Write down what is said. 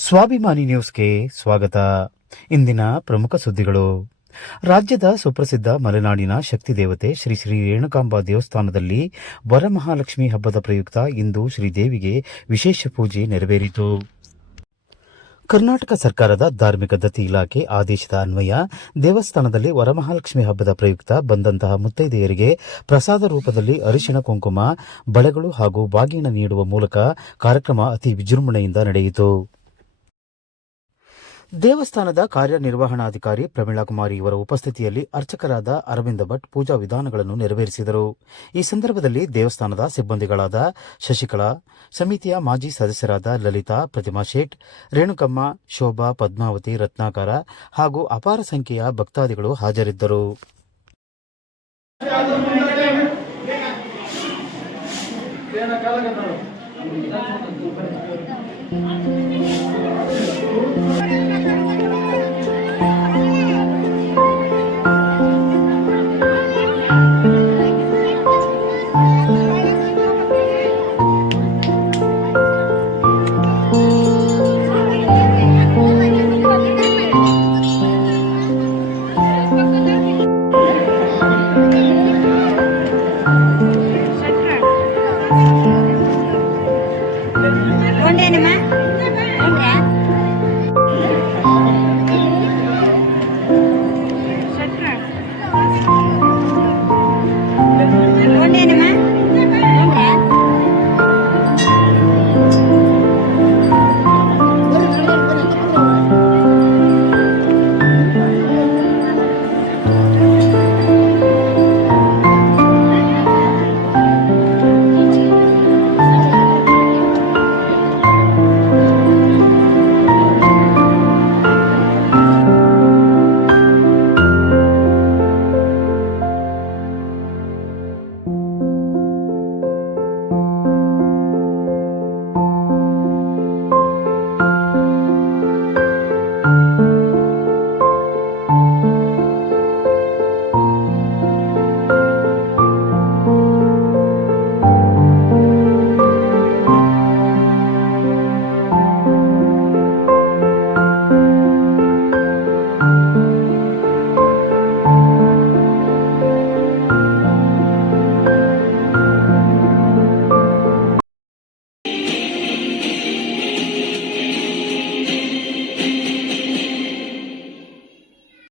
ಸ್ವಾಭಿಮಾನಿ ನ್ಯೂಸ್ಗೆ ಸ್ವಾಗತ. ಇಂದಿನ ಪ್ರಮುಖ ಸುದ್ದಿಗಳು. ರಾಜ್ಯದ ಸುಪ್ರಸಿದ್ಧ ಮಲೆನಾಡಿನ ಶಕ್ತಿ ದೇವತೆ ಶ್ರೀ ಶ್ರೀ ರೇಣುಕಾಂಬ ದೇವಸ್ಥಾನದಲ್ಲಿ ವರಮಹಾಲಕ್ಷ್ಮಿ ಹಬ್ಬದ ಪ್ರಯುಕ್ತ ಇಂದು ಶ್ರೀದೇವಿಗೆ ವಿಶೇಷ ಪೂಜೆ ನೆರವೇರಿತು. ಕರ್ನಾಟಕ ಸರ್ಕಾರದ ಧಾರ್ಮಿಕ ದತ್ತಿ ಇಲಾಖೆ ಆದೇಶದ ಅನ್ವಯ ದೇವಸ್ಥಾನದಲ್ಲಿ ವರಮಹಾಲಕ್ಷ್ಮಿ ಹಬ್ಬದ ಪ್ರಯುಕ್ತ ಬಂದಂತಹ ಮುತ್ತೈದೆಯರಿಗೆ ಪ್ರಸಾದ ರೂಪದಲ್ಲಿ ಅರಿಶಿಣ ಕುಂಕುಮ, ಬಳೆಗಳು ಹಾಗೂ ಬಾಗಿನ ನೀಡುವ ಮೂಲಕ ಕಾರ್ಯಕ್ರಮ ಅತಿ ವಿಜೃಂಭಣೆಯಿಂದ ನಡೆಯಿತು. ದೇವಸ್ಥಾನದ ಕಾರ್ಯನಿರ್ವಹಣಾಧಿಕಾರಿ ಪ್ರಮೀಳಾ ಕುಮಾರಿ ಇವರ ಉಪಸ್ಥಿತಿಯಲ್ಲಿ ಅರ್ಚಕರಾದ ಅರವಿಂದ ಭಟ್ ಪೂಜಾ ವಿಧಾನಗಳನ್ನು ನೆರವೇರಿಸಿದರು. ಈ ಸಂದರ್ಭದಲ್ಲಿ ದೇವಸ್ಥಾನದ ಸಿಬ್ಬಂದಿಗಳಾದ ಶಶಿಕಲಾ, ಸಮಿತಿಯ ಮಾಜಿ ಸದಸ್ಯರಾದ ಲಲಿತಾ, ಪ್ರತಿಮಾ ಶೇಟ್, ರೇಣುಕಮ್ಮ, ಶೋಭಾ, ಪದ್ಮಾವತಿ, ರತ್ನಾಕರ ಹಾಗೂ ಅಪಾರ ಸಂಖ್ಯೆಯ ಭಕ್ತಾದಿಗಳು ಹಾಜರಿದ್ದರು.